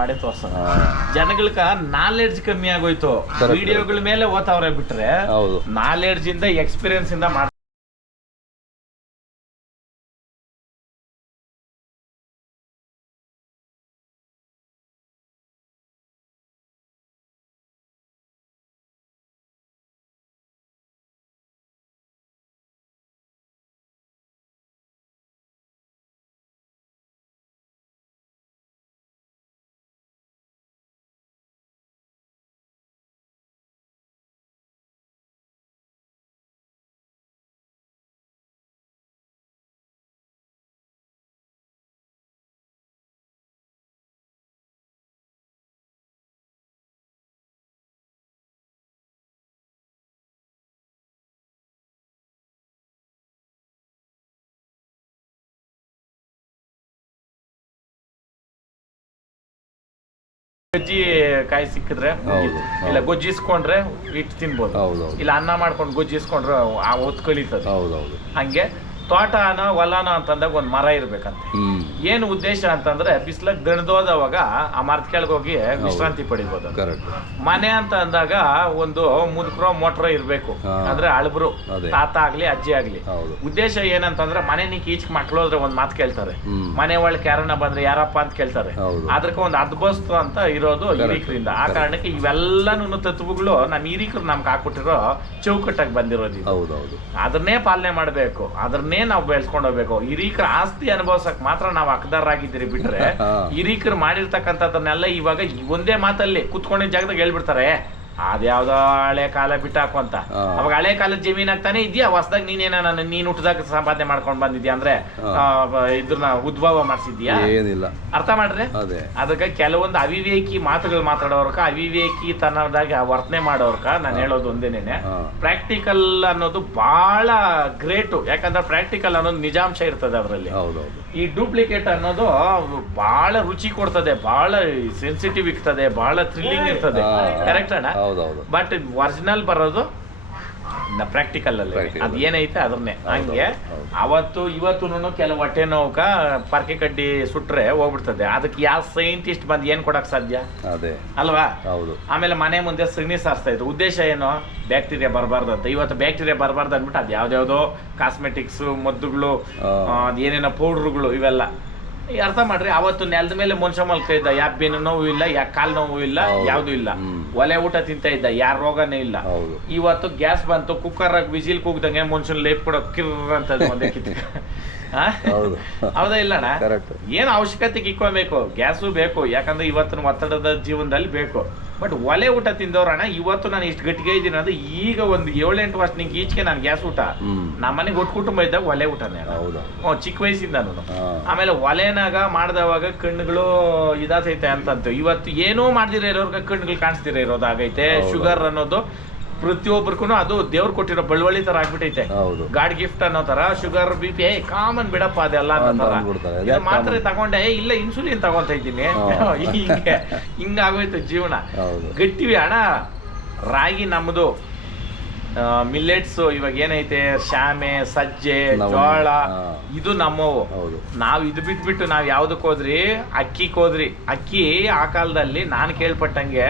ಮಾಡೇ ತೋರ್ಸೋದು. ಜನಗಳಿಗೆ ನಾಲೆಡ್ಜ್ ಕಮ್ಮಿ ಆಗೋಯ್ತು, ವಿಡಿಯೋಗಳ ಮೇಲೆ ಓದ್ತಾವ್ರೆ ಬಿಟ್ರೆ ನಾಲೆಡ್ಜ್ ಇಂದ ಎಕ್ಸ್ಪೀರಿಯನ್ಸ್ ಇಂದ ಮಾಡ್ತಾರೆ. ಗಜ್ಜಿ ಕಾಯಿ ಸಿಕ್ಕಿದ್ರೆ ಇಲ್ಲ ಗೊಜ್ಜಿಸ್ಕೊಂಡ್ರೆ ಇಟ್ಟು ತಿನ್ಬೋದು, ಇಲ್ಲ ಅನ್ನ ಮಾಡ್ಕೊಂಡು ಗೊಜ್ಜಿಸ್ಕೊಂಡ್ರೆ ಆ ಹೊತ್ತು ಕಳೀತದೆ. ಹಂಗೆ ತೋಟನೋ ಹೊಲನೋ ಅಂತಂದಾಗ ಒಂದು ಮರ ಇರ್ಬೇಕಂತ. ಏನು ಉದ್ದೇಶ ಅಂತಂದ್ರೆ ಬಿಸ್ಲಾಗ ದಣದೋದವಾಗ ಆ ಮರದ ಕೆಳಗೆ ಹೋಗಿ ವಿಶ್ರಾಂತಿ ಪಡಿಬೋದು. ಮನೆ ಅಂತ ಅಂದಾಗ ಒಂದು ಮುದುಕರೋ ಮೋಟ್ರೋ ಇರ್ಬೇಕು, ಅಂದ್ರೆ ಅಳಬ್ರು ತಾತ ಆಗ್ಲಿ ಅಜ್ಜಿ ಆಗ್ಲಿ. ಉದ್ದೇಶ ಏನಂತಂದ್ರೆ ಮನೆ ನೀಕ್ ಈಚ್ ಮಕ್ಳು ಹೋದ್ರೆ ಒಂದ್ ಮಾತು ಕೇಳ್ತಾರೆ, ಮನೆ ಒಳಗೆ ಯಾರನ್ನ ಬಂದ್ರೆ ಯಾರಪ್ಪ ಅಂತ ಕೇಳ್ತಾರೆ. ಅದಕ್ಕೆ ಒಂದು ಅದ್ಭುತ ಅಂತ ಇರೋದು ಹಿರೀಕರಿಂದ. ಆ ಕಾರಣಕ್ಕೆ ಇವೆಲ್ಲನೂ ತತ್ವಗಳು ನಮ್ ಹಿರೀಕರು ನಮ್ಗೆ ಹಾಕೊಟ್ಟಿರೋ ಚೌಕಟ್ಟಾಗಿ ಬಂದಿರೋದು. ಅದನ್ನೇ ಪಾಲನೆ ಮಾಡ್ಬೇಕು, ಅದನ್ನೇ ನಾವು ಬೆಳೆಸ್ಕೊಂಡು ಹೋಗ್ಬೇಕು. ಹಿರೀಕರ ಆಸ್ತಿ ಅನುಭವಿಸಕ್ ಮಾತ್ರ ನಾವು ಹಕ್ದಾರರಾಗಿದ್ದೀರಿ ಬಿಟ್ರೆ ಹಿರೀಕರು ಮಾಡಿರ್ತಕ್ಕಂಥದ್ದನ್ನೆಲ್ಲ ಇವಾಗ ಒಂದೇ ಮಾತಲ್ಲಿ ಕುತ್ಕೊಂಡಿದ್ದ ಜಾಗದಾಗ ಹೇಳ್ಬಿಡ್ತಾರೆ, ಅದ್ಯಾವ್ದೋ ಹಳೆ ಕಾಲ ಬಿಟ್ಟಾಕು ಅಂತ. ಅವಾಗ ಹಳೆ ಕಾಲದ ಜಮೀನ್ ಆಗ್ತಾನೆ ಇದೆಯಾ, ಹೊಸದಾಗ ನೀನ್ ಹುಟ್ಟದಾಗ ಸಂಪಾದನೆ ಮಾಡ್ಕೊಂಡ್ ಬಂದಿದ್ಯಾ ಅಂದ್ರೆ ಇದ್ರನ್ನ ಉದ್ಭವ ಮಾಡ್ಸಿದ್ಯಾ? ಅರ್ಥ ಮಾಡ್ರೆ. ಅದಕ್ಕೆ ಕೆಲವೊಂದು ಅವಿವೇಕಿ ಮಾತುಗಳು ಮಾತಾಡೋರ್ಕ, ಅವಿವೇಕಿ ತನ್ನದಾಗ ವರ್ತನೆ ಮಾಡೋರ್ಕ ನಾನು ಹೇಳೋದು ಒಂದೇನೇನೆ, ಪ್ರಾಕ್ಟಿಕಲ್ ಅನ್ನೋದು ಬಹಳ ಗ್ರೇಟು. ಯಾಕಂದ್ರೆ ಪ್ರಾಕ್ಟಿಕಲ್ ಅನ್ನೋದು ನಿಜಾಂಶ ಇರ್ತದೆ ಅದರಲ್ಲಿ. ಈ ಡೂಪ್ಲಿಕೇಟ್ ಅನ್ನೋದು ಬಹಳ ರುಚಿ ಕೊಡ್ತದೆ, ಬಹಳ ಸೆನ್ಸಿಟಿವ್ ಇರ್ತದೆ, ಬಹಳ ಥ್ರಿಲ್ಲಿಂಗ್ ಇರ್ತದೆ. ಕರೆಕ್ಟ್ ಅಣ್ಣ? ಬಟ್ ಒರಿಜಿನಲ್ ಬರೋದು ಪ್ರಾಕ್ಟಿಕಲ್ ಅಲ್ಲಿ. ಅದ್ ಏನೈತೆ ಅದನ್ನೇ. ಹಂಗೆ ಅವತ್ತು ಇವತ್ತು ಕೆಲವು ಹೊಟ್ಟೆ ನೋವುಕ ಪರ್ಕೆ ಕಡ್ಡಿ ಸುಟ್ರೆ ಹೋಗ್ಬಿಡ್ತದೆ. ಅದಕ್ಕೆ ಯಾವ ಸೈಂಟಿಸ್ಟ್ ಬಂದ್ ಏನ್ ಕೊಡಕ್ ಸಾಧ್ಯ ಅಲ್ವಾ? ಆಮೇಲೆ ಮನೆ ಮುಂದೆ ಸಗಣಿ ಸಾರಿಸ್ತಾ ಇದ್ರು. ಉದ್ದೇಶ ಏನು? ಬ್ಯಾಕ್ಟೀರಿಯಾ ಬರಬಾರ್ದು ಅಂತ. ಇವತ್ತು ಬ್ಯಾಕ್ಟೀರಿಯಾ ಬರಬಾರ್ದು ಅಂದ್ಬಿಟ್ಟು ಅದ್ ಯಾವ್ದಾವ್ದೋ ಕಾಸ್ಮೆಟಿಕ್ಸ್, ಮದ್ದುಗಳು, ಏನೇನೋ ಪೌಡ್ರುಗಳು ಇವೆಲ್ಲ. ಅರ್ಥ ಮಾಡ್ರಿ, ಅವತ್ತು ನೆಲದ ಮೇಲೆ ಮನುಷ್ಯ ಮಲ್ಕ ಇದ್ದ, ಯಾಕೆ ಬೆನ್ನು ನೋವು ಇಲ್ಲ, ಯಾಕೆ ಕಾಲು ನೋವು ಇಲ್ಲ, ಯಾವ್ದು ಇಲ್ಲ. ಒಲೆ ಊಟ ತಿಂತ ಇದ್ದ, ಯಾರ ರೋಗನೇ ಇಲ್ಲ. ಇವತ್ತು ಗ್ಯಾಸ್ ಬಂತು, ಕುಕ್ಕರ್ ವಿಜಿಲ್ ಕೂಗ್ದಂಗೆ ಮನುಷ್ಯನ್ ಲೇಪ್ ಕೊಡೋ ಕಿರ್ ಅಂತದ್ ಒಂದೇ ಕಿತ್ತ. ಹೌದಾ ಇಲ್ಲಣ್ಣ? ಏನ್ ಅವಶ್ಯಕತೆಗೆ ಇಕ್ಕೋಬೇಕು, ಗ್ಯಾಸು ಬೇಕು, ಯಾಕಂದ್ರೆ ಇವತ್ತಿನ ಒತ್ತಡದ ಜೀವನದಲ್ಲಿ ಬೇಕು. ಬಟ್ ಒಲೆ ಊಟ ತಿಂದವ್ರಣ್ಣ ಇವತ್ತು ನಾನು ಇಷ್ಟು ಗಟ್ಟಿಗೆ ಇದ್ದೀನಿ ಅಂದ್ರೆ ಈಗ ಒಂದು 7-8 ವರ್ಷ ನಿಂಗೆ ಈಚೆಗೆ ನಾನು ಗ್ಯಾಸ್ ಊಟ, ನಮ್ಮ ಮನೆಗೆ ಒಟ್ಟು ಕುಟುಂಬ ಇದ್ದಾಗ ಒಲೆ ಊಟನೇ ಚಿಕ್ಕ ವಯಸ್ಸಿಂದ. ಆಮೇಲೆ ಒಲೆನಾಗ ಮಾಡ್ದವಾಗ ಕಣ್ಣುಗಳು ಇದಾತೈತೆ ಅಂತಂತು. ಇವತ್ತು ಏನೂ ಮಾಡ್ದಿರ ಇರೋರ್ಗ ಕಣ್ಣುಗಳು ಕಾಣಿಸ್ದಿರ ಇರೋದಾಗೈತೆ. ಶುಗರ್ ಅನ್ನೋದು ಪ್ರತಿಯೊಬ್ಬರಿಗೂ ಅದು ದೇವ್ರು ಕೊಟ್ಟಿರೋ ಬಳ್ವಳಿ ತರ ಆಗ್ಬಿಟ್ಟೈತೆ. ಗಾಡ್ ಗಿಫ್ಟ್ ಅನ್ನೋ ತರ ಶುಗರ್ BP ಕಾಮನ್ ಬಿಡಪ್ಪ ಅದೆಲ್ಲ ಅನ್ನೋ ತರ. ಮಾತ್ರೆ ತಗೊಂಡೆ, ಇಲ್ಲ ಇನ್ಸುಲಿನ್ ತಗೊಂತ ಇದ್ದೀನಿ, ಹಿಂಗಾಗೋಯ್ತು ಜೀವನ. ಗಟ್ಟಿವಿ ಅಣ್ಣ. ರಾಗಿ ನಮ್ದು, ಮಿಲ್ಲೆಟ್ಸ್ ಇವಾಗ ಏನೈತೆ, ಶಾಮೆ, ಸಜ್ಜೆ, ಜೋಳ, ಇದು ನಮ್ಮವು. ನಾವ್ ಇದು ಬಿಟ್ಬಿಟ್ಟು ನಾವ್ ಯಾವ್ದಕ್ ಹೋದ್ರಿ, ಅಕ್ಕಿಗೆ ಹೋದ್ರಿ. ಅಕ್ಕಿ ಆ ಕಾಲದಲ್ಲಿ ನಾನು ಕೇಳ್ಪಟ್ಟಂಗೆ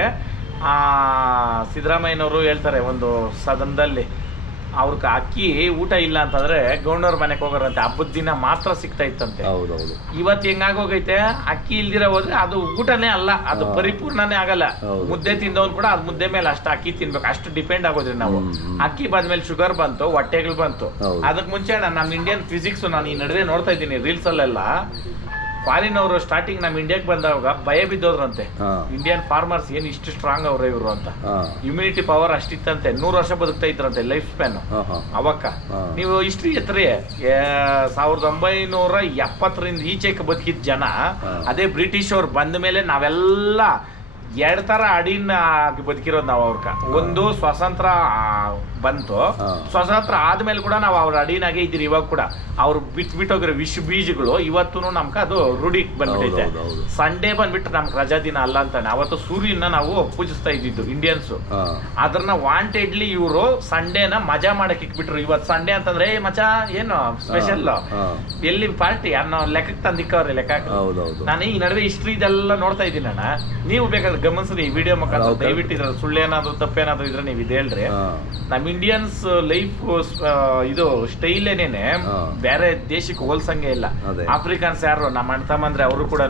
ಸಿದ್ದರಾಮಯ್ಯನವರು ಹೇಳ್ತಾರೆ ಒಂದು ಸದನದಲ್ಲಿ, ಅವ್ರಿಗೆ ಅಕ್ಕಿ ಊಟ ಇಲ್ಲ ಅಂತಂದ್ರೆ ಗೌಂಡವ್ರ ಮನೆಗೆ ಹೋಗೋರಂತೆ, ಹಬ್ಬದ ದಿನ ಮಾತ್ರ ಸಿಗ್ತಾ ಇತ್ತಂತೆ. ಇವತ್ತು ಹೆಂಗಾಗೋಗೈತೆ, ಅಕ್ಕಿ ಇಲ್ದಿರ ಹೋದ್ರೆ ಅದು ಊಟನೇ ಅಲ್ಲ, ಅದು ಪರಿಪೂರ್ಣನೇ ಆಗಲ್ಲ. ಮುದ್ದೆ ತಿಂದವನ್ ಕೂಡ ಅದ್ ಮುದ್ದೆ ಮೇಲೆ ಅಷ್ಟು ಅಕ್ಕಿ ತಿನ್ಬೇಕು, ಅಷ್ಟು ಡಿಪೆಂಡ್ ಆಗೋದ್ರಿ ನಾವು. ಅಕ್ಕಿ ಬಂದ್ಮೇಲೆ ಶುಗರ್ ಬಂತು, ಹೊಟ್ಟೆಗಳು ಬಂತು. ಅದಕ್ಕೆ ಮುಂಚೆ ನಮ್ಮ ಇಂಡಿಯನ್ ಫಿಸಿಕ್ಸ್ ನಾನು ಈ ನಡುವೆ ನೋಡ್ತಾ ಇದ್ದೀನಿ ರೀಲ್ಸ್ ಅಲ್ಲೆಲ್ಲ. ಫಾರಿನ್ ಅವರು ಸ್ಟಾರ್ಟಿಂಗ್ ನಮ್ಮ ಇಂಡಿಯಾಕ್ ಬಂದಾಗ ಭಯ ಬಿದ್ದೋದ್ರಂತೆ, ಇಂಡಿಯನ್ ಫಾರ್ಮರ್ಸ್ ಏನ್ ಇಷ್ಟು ಸ್ಟ್ರಾಂಗ್ ಅವ್ರ ಇವ್ರು ಅಂತ. ಇಮ್ಯುನಿಟಿ ಪವರ್ ಅಷ್ಟಿತ್ತಂತೆ, 100 ವರ್ಷ ಬದುಕ್ತಾ ಇದ್ರಂತೆ ಲೈಫ್ ಸ್ಪ್ಯಾನ್ ಅವಕ್ಕ. ನೀವು ಹಿಸ್ಟ್ರಿ ಎತ್ತರಿ 1970ರಿಂದ ಈಚೆಗೆ ಬದುಕಿದ ಜನ, ಅದೇ ಬ್ರಿಟಿಷ್ ಅವ್ರು ಬಂದ ಮೇಲೆ ನಾವೆಲ್ಲ 2 ತರ ಅಡಿನ ಬದುಕಿರೋದು ನಾವು. ಅವ್ರಕ ಒಂದು ಸ್ವತಂತ್ರ ಬಂತು. ಸ್ವತಂತ್ರ ಆದ್ಮೇಲೆ ಕೂಡ ನಾವು ಅವ್ರ ಅಡಿನಾಗೆ ಇದ್ದೀರಿ. ಇವಾಗ ಕೂಡ ಅವ್ರು ಬಿಟ್ಬಿಟ್ಟೋಗಿರೋ ವಿಷ ಬೀಜಗಳು ಇವತ್ತು ನಮ್ಗೆ ಅದು ರೂಢಿ ಬಂದ್ಬಿಟ್ಟೈತೆ. ಸಂಡೇ ಬಂದ್ಬಿಟ್ಟು ನಮ್ಗೆ ರಜಾ ದಿನ ಅಲ್ಲ ಅಂತಾನೆ. ಅವತ್ತು ಸೂರ್ಯನ ನಾವು ಪೂಜಿಸ್ತಾ ಇದ್ದಿದ್ದು ಇಂಡಿಯನ್ಸ್. ಅದ್ರನ್ನ ವಾಂಟೆಡ್ಲಿ ಇವರು ಸಂಡೇನ ಮಜಾ ಮಾಡಕ್ ಇಕ್ಬಿಟ್ರು. ಇವತ್ತು ಸಂಡೇ ಅಂತಂದ್ರೆ ಮಚಾ ಏನು ಸ್ಪೆಷಲ್ ಎಲ್ಲಿ ಪಾರ್ಟಿ ಅನ್ನೋ ಲೆಕ್ಕಕ್ಕೆ ತಂದಿಕ್ಕವ್ರೆ ಲೆಕ್ಕ. ನಾನು ಈ ನಡುವೆ ಹಿಸ್ಟ್ರಿ ಇದೆಲ್ಲ ನೋಡ್ತಾ ಇದ್ದೀನಿ ಅಣ್ಣ. ನೀವು ಬೇಕಾದ್ರೆ ಗಮನಿಸ್ರಿ ಈ ವಿಡಿಯೋ ಮುಖಾಂತರ. ದಯವಿಟ್ಟು ಇದ್ರ ಸುಳ್ಳೇನಾದ್ರು ತಪ್ಪೇನಾದ್ರು ಇದ್ರೆ ನೀವು ಇದು ಹೇಳ್ರಿ. ನಮ್ ಇಂಡಿಯನ್ಸ್ ಲೈಫ್ ಇದು ಸ್ಟೈಲ್ ಏನೇನೆ ಬೇರೆ ದೇಶಕ್ಕೆ ಹೋಲ್ಸಂಗೆ ಇಲ್ಲ. ಆಫ್ರಿಕನ್ಸ್ ಯಾರು ನಮ್ಮ ಅಣ್ಣ ತಮ್ಮಂದ್ರೆ ಅವರು ಕೂಡ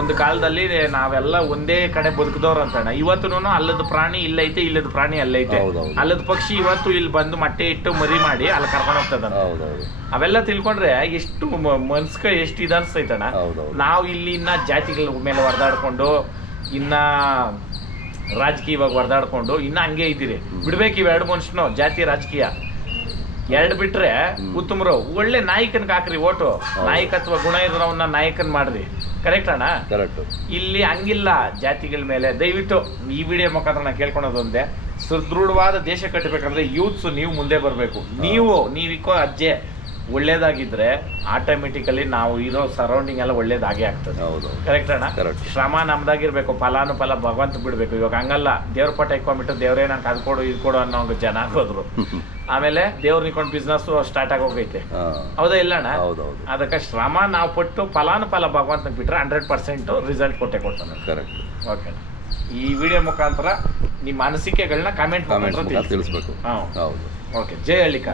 ಒಂದು ಕಾಲದಲ್ಲಿ ನಾವೆಲ್ಲ ಒಂದೇ ಕಡೆ ಬದುಕಿದವ್ರು ಅಂತಣ್ಣ. ಇವತ್ತು ಅಲ್ಲದ ಪ್ರಾಣಿ ಇಲ್ಲೈತೆ, ಇಲ್ಲದ ಪ್ರಾಣಿ ಅಲ್ಲೈತೆ. ಅಲ್ಲದ ಪಕ್ಷಿ ಇವತ್ತು ಇಲ್ಲಿ ಬಂದು ಮೊಟ್ಟೆ ಇಟ್ಟು ಮರಿ ಮಾಡಿ ಅಲ್ಲಿ ಕರ್ಕೊಂಡು ಹೋಗ್ತದ. ಅವೆಲ್ಲ ತಿಳ್ಕೊಂಡ್ರೆ ಎಷ್ಟು ಮನ್ಸ್ಕ ಎಷ್ಟು ಇದು ಅನ್ಸ್ತೈತಣ್ಣ. ನಾವು ಇಲ್ಲಿ ಇನ್ನ ಜಾತಿಗಳ ಮೇಲೆ ಹೊಡೆದಾಡ್ಕೊಂಡು ಇನ್ನ ರಾಜಕೀಯವಾಗಿ ಹೊಡೆದಾಡ್ಕೊಂಡು ಇನ್ನ ಹಂಗೆ ಇದ್ದೀರಿ. ಬಿಡ್ಬೇಕು ಇವ್ ಎರಡು ಮನುಷ್ಯನು ಜಾತಿ ರಾಜಕೀಯ ಎರಡು ಬಿಟ್ರೆ ಉತ್ತಮರು. ಒಳ್ಳೆ ನಾಯಕನ್ಗೆ ಹಾಕ್ರಿ ಓಟು. ನಾಯಕತ್ವ ಗುಣ ಇರೋವನ್ನ ನಾಯಕನ್ ಮಾಡ್ರಿ. ಕರೆಕ್ಟ್ ಅಣ್ಣ? ಇಲ್ಲಿ ಹಂಗಿಲ್ಲ ಜಾತಿಗಳ ಮೇಲೆ. ದಯವಿಟ್ಟು ಈ ವಿಡಿಯೋ ಮುಖಾಂತರ ನಾ ಕೇಳ್ಕೊಳೋದು ಒಂದೇ, ಸುದೃಢವಾದ ದೇಶ ಕಟ್ಟಬೇಕಂದ್ರೆ ಯೂತ್ಸ್ ನೀವು ಮುಂದೆ ಬರಬೇಕು. ನೀವಿಕ್ಕೋ ಅಜ್ಜೆ ಒಳ್ಳೇದಾಗಿದ್ರೆ ಆಟೋಮೆಟಿಕಲಿ ನಾವು ಇರೋ ಸರೌಂಡಿಂಗ್ ಎಲ್ಲ ಒಳ್ಳೇದಾಗೇ ಆಗ್ತದೆ. ಕರೆಕ್ಟ್ ಅಣ್ಣ? ಶ್ರಮ ನಮ್ದಾಗಿರ್ಬೇಕು, ಫಲಾನುಫಲ ಭಗವಂತ ಬಿಡ್ಬೇಕು. ಇವಾಗ ಹಂಗಲ್ಲ, ದೇವ್ರ ಪಟ್ಟ ಇಕ್ಕೊಂಡ್ಬಿಟ್ಟು ದೇವ್ರೇ ನಂಗೆ ಅದು ಕೊಡು ಇದು ಕೊಡು ಅನ್ನೋ ಜನ ಆಗೋದ್ರು. ಆಮೇಲೆ ದೇವ್ರ ನಿಂಕೊಂಡು ಬಿಸ್ನೆಸ್ ಸ್ಟಾರ್ಟ್ ಆಗೋಗೈತೆ. ಹೌದಾ ಇಲ್ಲ ಅಣ್ಣ? ಅದಕ್ಕೆ ಶ್ರಮ ನಾವು ಪಟ್ಟು ಫಲಾನುಫಲ ಭಗವಂತನಿಗೆ ಬಿಟ್ರೆ 100% ರಿಸಲ್ಟ್ ಕೊಟ್ಟೆ ಕೊಡ್ತಾನೆ. ಓಕೆ, ಈ ವಿಡಿಯೋ ಮುಖಾಂತರ ನಿಮ್ಮ ಅನಿಸಿಕೆಗಳನ್ನ ಕಾಮೆಂಟ್ ಮುಖಾಂತರ ತಿಳಿಸ್ಬೇಕು. ಓಕೆ, ಜೈ ಹಳ್ಳಿಕ.